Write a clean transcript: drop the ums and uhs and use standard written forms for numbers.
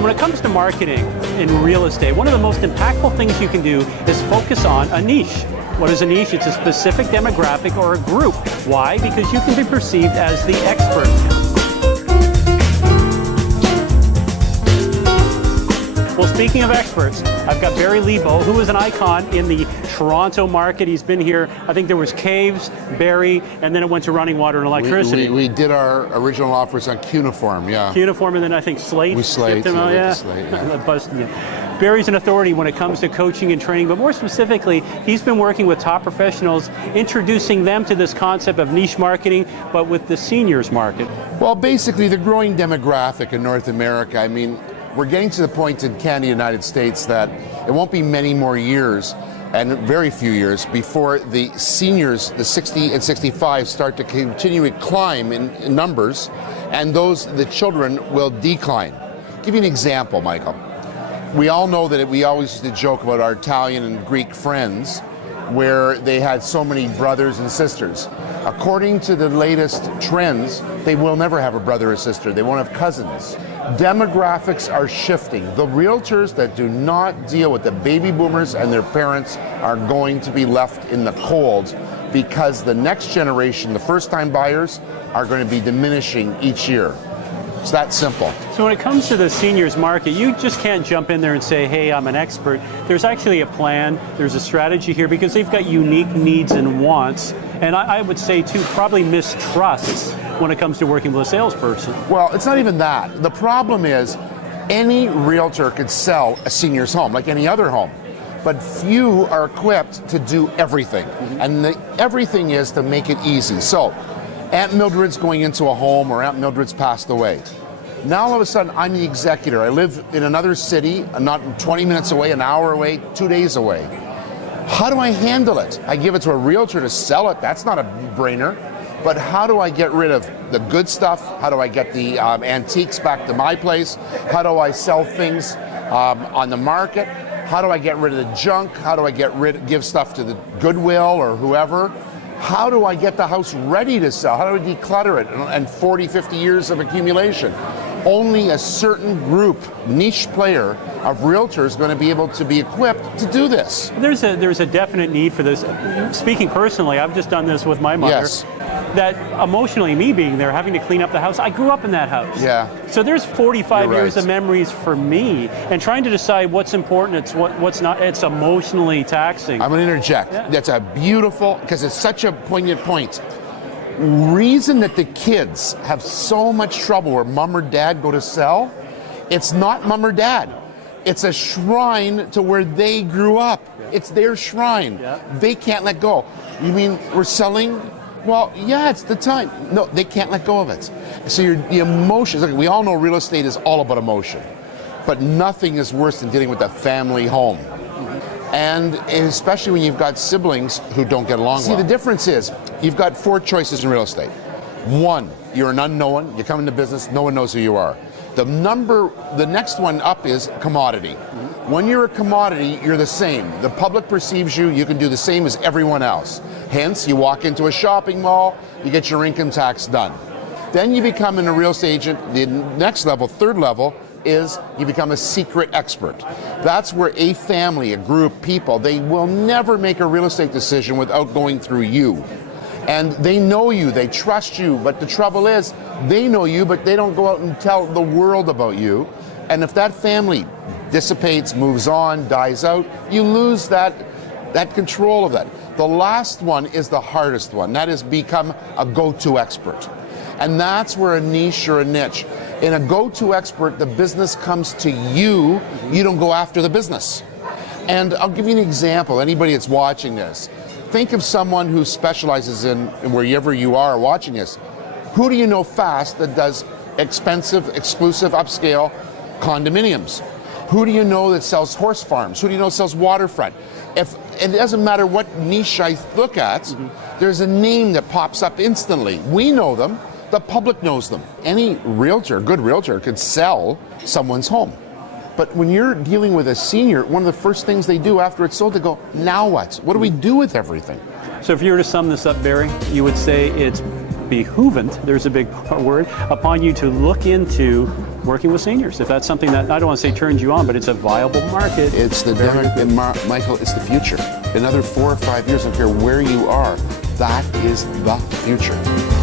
So when it comes to marketing in real estate, one of the most impactful things you can do is focus on a niche. What is a niche? It's a specific demographic or a group. Why? Because you can be perceived as the expert. Well, speaking of experts, I've got Barry Lebow, who is an icon in the Toronto market. He's been here. I think there was Caves, Barry, and then it went to running water and electricity. We did our original offers on Cuneiform, yeah. Cuneiform, and then I think Slate. We Slate, yeah. Slate, yeah. Barry's an authority when it comes to coaching and training, but more specifically, he's been working with top professionals, introducing them to this concept of niche marketing, but with the seniors market. Well, basically, the growing demographic in North America, I mean, we're getting to the point in Canada, United States, that it won't be many more years, and very few years, before the seniors, the 60 and 65, start to continually climb in numbers, and the children will decline. I'll give you an example, Michael. We all know that we always used to joke about our Italian and Greek friends, where they had so many brothers and sisters. According to the latest trends, they will never have a brother or sister. They won't have cousins. Demographics are shifting. The realtors that do not deal with the baby boomers and their parents are going to be left in the cold, because the next generation, the first-time buyers, are going to be diminishing each year. It's that simple. So when it comes to the seniors market, you just can't jump in there and say, hey, I'm an expert. There's actually a plan, there's a strategy here, because they've got unique needs and wants, and I would say too, probably mistrusts when it comes to working with a salesperson. Well, it's not even that. The problem is, any realtor could sell a senior's home like any other home, but few are equipped to do everything. And everything is to make it easy. So Aunt Mildred's going into a home, or Aunt Mildred's passed away. Now all of a sudden I'm the executor. I live in another city, not 20 minutes away, an hour away, 2 days away. How do I handle it? I give it to a realtor to sell it. That's not a brainer. But how do I get rid of the good stuff? How do I get the antiques back to my place? How do I sell things on the market? How do I get rid of the junk? How do I give stuff to the Goodwill or whoever? How do I get the house ready to sell? How do I declutter it? And 40, 50 years of accumulation. Only a certain group, niche player of realtors is going to be able to be equipped to do this. There's a definite need for this. Speaking personally, I've just done this with my mother. Yes. That emotionally, me being there, having to clean up the house, I grew up in that house. Yeah. So there's 45 years right. of memories for me, and trying to decide what's important, what's not, it's emotionally taxing. I'm going to interject. Yeah. That's a beautiful, because it's such a poignant point. Reason that the kids have so much trouble where mom or dad go to sell, it's not mom or dad. It's a shrine to where they grew up. Yeah. It's their shrine. Yeah. They can't let go. You mean we're selling? Well, yeah, it's the time. No, they can't let go of it. So the emotions, look, we all know real estate is all about emotion, but nothing is worse than dealing with a family home. And especially when you've got siblings who don't get along well. See, the difference is, you've got 4 choices in real estate. 1, you're an unknown, you come into business, no one knows who you are. The next one up is commodity. When you're a commodity, you're the same. The public perceives you, you can do the same as everyone else. Hence, you walk into a shopping mall, you get your income tax done. Then you become a real estate agent. The next level, 3rd level, is you become a secret expert. That's where a family, a group, people, they will never make a real estate decision without going through you. And they know you, they trust you, but the trouble is, they know you, but they don't go out and tell the world about you. And if that family dissipates, moves on, dies out, you lose that control of that. The last one is the hardest one. That is become a go-to expert. And that's where a niche or a niche. In a go-to expert, the business comes to you. You don't go after the business. And I'll give you an example. Anybody that's watching this, think of someone who specializes in wherever you are watching this. Who do you know fast that does expensive, exclusive, upscale condominiums? Who do you know that sells horse farms? Who do you know sells waterfront? It doesn't matter what niche I look at, there's a name that pops up instantly. We know them, the public knows them. Any realtor, good realtor, could sell someone's home. But when you're dealing with a senior, one of the first things they do after it's sold, they go, now what? What do we do with everything? So if you were to sum this up, Barry, you would say it's behoovent, there's a big word, upon you to look into working with seniors. If that's something that, I don't want to say turns you on, but it's a viable market. It's the Michael, it's the future. Another 4 or 5 years, I don't care where you are, that is the future.